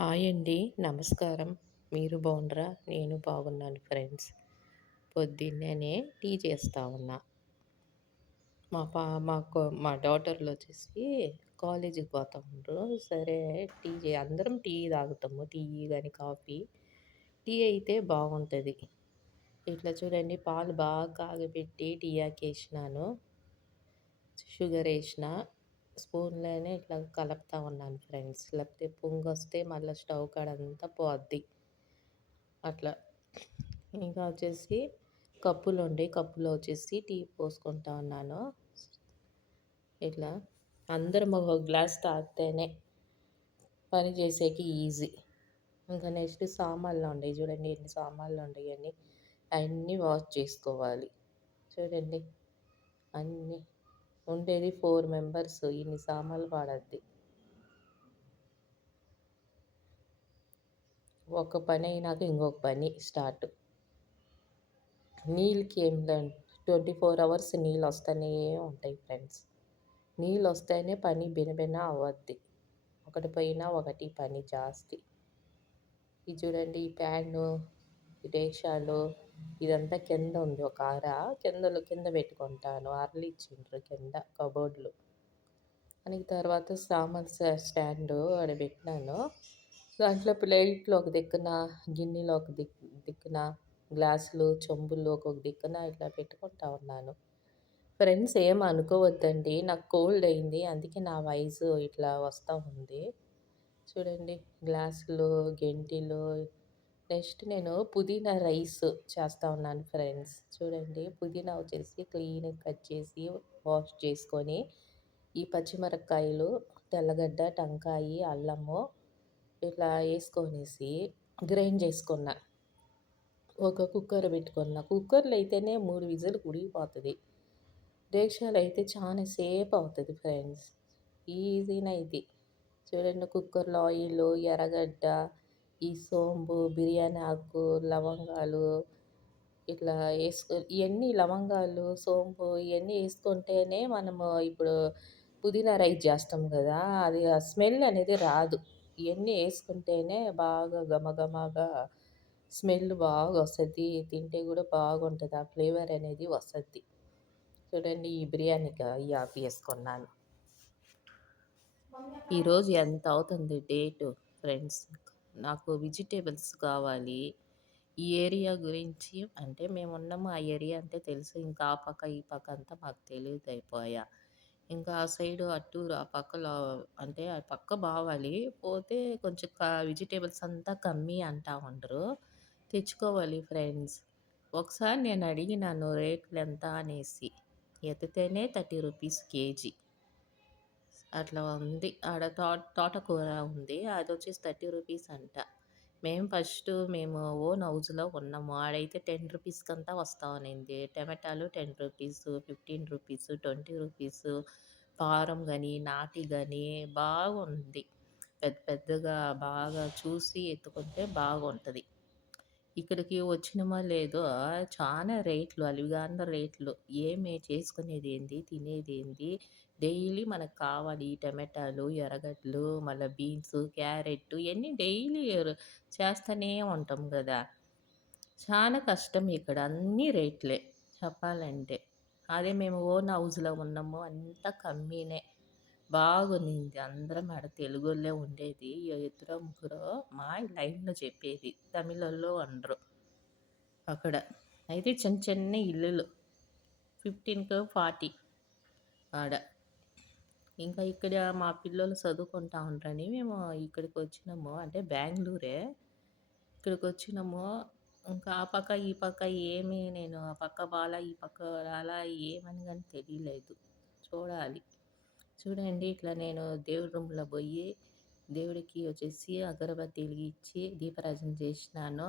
Hi అండి. నమస్కారం. మీరు బాగుండ్రా? నేను బాగున్నాను ఫ్రెండ్స్. పొద్దున్నేనే టీ చేస్తా ఉన్నా. మా డాటర్‌లొచ్చేసి కాలేజీకి పోతా ఉండ్రు. సరే అందరం టీ తాగుతాము. టీ గాని, కాఫీ. టీ అయితే బాగుంటది. ఇట్లా చూడండి పాలు బాగా కాగబెట్టి టీ ఆకేసినాను. షుగరేసిన. స్పూన్‌లోనే ఇట్లా కలుపుతా ఉన్నాను ఫ్రెండ్స్. లేకపోతే పొంగొస్తే మళ్ళా స్టవ్ కాడంతా పోద్ది. అట్లా. ఇంకా వచ్చేసి కప్పులో వచ్చేసి టీ పోసుకుంటా ఉన్నాను. ఇట్లా అందరం ఒక గ్లాస్ తాగితేనే పని చేసేకి ఈజీ. ఇంకా నెక్స్ట్ సామాన్లుండయి చూడండి ఎన్ని సామాన్లుండయని. అన్నీ వాష్ చేసుకోవాలి. చూడండి అన్నీ. ఉండేది 4 మెంబర్స్. ఇన్ని సామాన్లు వాడద్ది. ఒక పని అయినాక ఇంకొక పని స్టార్ట్. నీళ్ళకి ఏం లేండి. 24 అవర్స్ నీళ్ళొస్తనే ఉంటాయి ఫ్రెండ్స్. నీళ్ళొస్తేనే పని బినబిన అవ్వద్ది. ఒకటి పోయినా ఒకటి పని జాస్తి. ఇది చూడండి ఈ ప్యాను, ఈ డేక్షాలు ఇదంతా కింద ఉంది ఒక కింద పెట్టుకుంటాను. అరలు ఇచ్చిండ్రు కింద కబోర్డ్‌లు. దానికి తర్వాత సామాన్ స్టాండు ఆడ పెట్టినాను. దాంట్లో ప్లేట్లు ఒక దిక్కున, గిన్నెలు ఒక దిక్కున, గ్లాసులు, చెంబులు ఒక్కొక్క దిక్కున ఇట్లా పెట్టుకుంటా ఉన్నాను. ఫ్రెండ్స్ ఏం అనుకోవద్దండి. నాకు కోల్డ్ అయింది. అందుకే నా వాయిస్ ఇట్లా వస్తా ఉంది. చూడండి గ్లాసులు, గెంటిలు. నెక్స్ట్ నేను పుదీనా రైస్ చేస్తా ఉన్నాను ఫ్రెండ్స్. చూడండి పుదీనా వచ్చేసి క్లీన్‌గా కట్ చేసి, వాష్ చేసుకొని, ఈ పచ్చిమిరపకాయలు, తెల్లగడ్డ, టంకాయి, అల్లము ఇట్లా ఏసుకొనేసి గ్రైండ్ చేసుకున్నా. ఒక కుక్కర్ పెట్టుకున్న. కుక్కర్‌లో అయితేనే 3 విజిల్‌కి ఉడికిపోతది. డేక్షాలో అయితే చాలా సేపు అవుతది ఫ్రెండ్స్. ఈజీనే ఇది. చూడండి కుక్కర్‌లో ఆయిలు, ఎర్రగడ్డ, ఈ సోంపు, బిర్యానీ ఆకు, లవంగాలు ఇట్లా ఇయన్నీ లవంగాలు, సోంపు ఇయన్నీ ఏసుకుంటేనే మనము ఇప్పుడు పుదీనా రైస్ జేస్తాం గదా! అది ఆ స్మెల్ అనేది రాదు. ఇయన్నీ ఏసుకుంటేనే బాగా ఘమఘమగా స్మెల్ బాగొస్తది. తింటే గూడా బాగుంటది. ఆ ఫ్లేవర్ అనేది వస్తది. చూడండి ఈ బిర్యానీకి ఈ ఆకు ఏసుకున్నాను. ఈరోజు ఎంత అవుతుంది డేటు ఫ్రెండ్స్. నాకు వెజిటబుల్స్ కావాలి. ఈ ఏరియా గురించి అంటే మేమున్నాము ఆ ఏరియా అంటే తెలుసు. ఇంకా ఆ పక్క, ఈ పక్క అంతా మాకు తెలీదయిపోయా. ఇంకా ఆ సైడు అట్టూరు ఆ పక్కలో అంటే ఆ పక్క బావాలి. పోతే కొంచెం వెజిటబుల్స్ అంతా కమ్మీ అంటా ఉండ్రు. తెచ్చుకోవాలి ఫ్రెండ్స్. ఒకసారి నేను అడిగినాను రేట్లెంత అనేసి. ఎతితేనే 30 రూపీస్ కేజీ. అట్లా ఉంది. ఆడ తోటకూర ఉంది. అదొచ్చేసి 30 రూపీస్ అంట. మేము ఓన్ హౌస్‌లో ఉన్నాము. ఆడైతే 10 రూపీస్‌కంతా వస్తా ఉనింది. టమాటాలు 10 రూపీసు, 15 రూపీసు, 20 రూపీసు, కారం గాని, నాటి గాని బాగుంది. పెద్దగా బాగా చూసి ఎత్తుకుంటే బాగుంటది. ఇక్కడికి వచ్చినమో లేదో చానా రేట్లు అలివిగాని రేట్లు. ఏమి చేసుకునేదేంది, తినేదేంది, డైలీ మనకు కావాలి ఈ టమాటాలు, ఎర్రగడ్డలు, మళ్ళా బీన్స్, క్యారెట్ ఇయన్నీ డైలీ చేస్తూనే ఉంటాం గదా! చానా కష్టం ఇక్కడ అన్నీ రేట్లే చెప్పాలంటే. అదే మేము ఓన్ హౌస్‌లో ఉన్నాము. అంతా కమ్మీనే. బాగునింది. అందరం ఆడ తెలుగోళ్ళే ఉండేది. ఇద్దరో, ముగ్గురో లైన్‌లో చెప్పేది. తమిళోళ్ళు ఉండ్రు అక్కడ. అయితే చిన్న చిన్న ఇల్లులు. 15-40 ఆడ. ఇంకా ఇక్కడ మా పిల్లోళ్ళు చదువుకుంటా ఉండ్రని మేము ఇక్కడికొచ్చినాము. అంటే బెంగుళూరే. ఇక్కడికొచ్చినాము. ఇంకా ఆ పక్క, ఈ పక్క నేను ఆ పక్క బాల, ఈ పక్క రాలా ఏమని గాని తెలియలేదు. చూడాలి. చూడండి ఇట్లా నేను దేవుడి రూమ్‌లో బోయి, దేవుడికి వచ్చేసి అగరబత్తి ఎలిగిచ్చి దీపారాజన చేసినాను.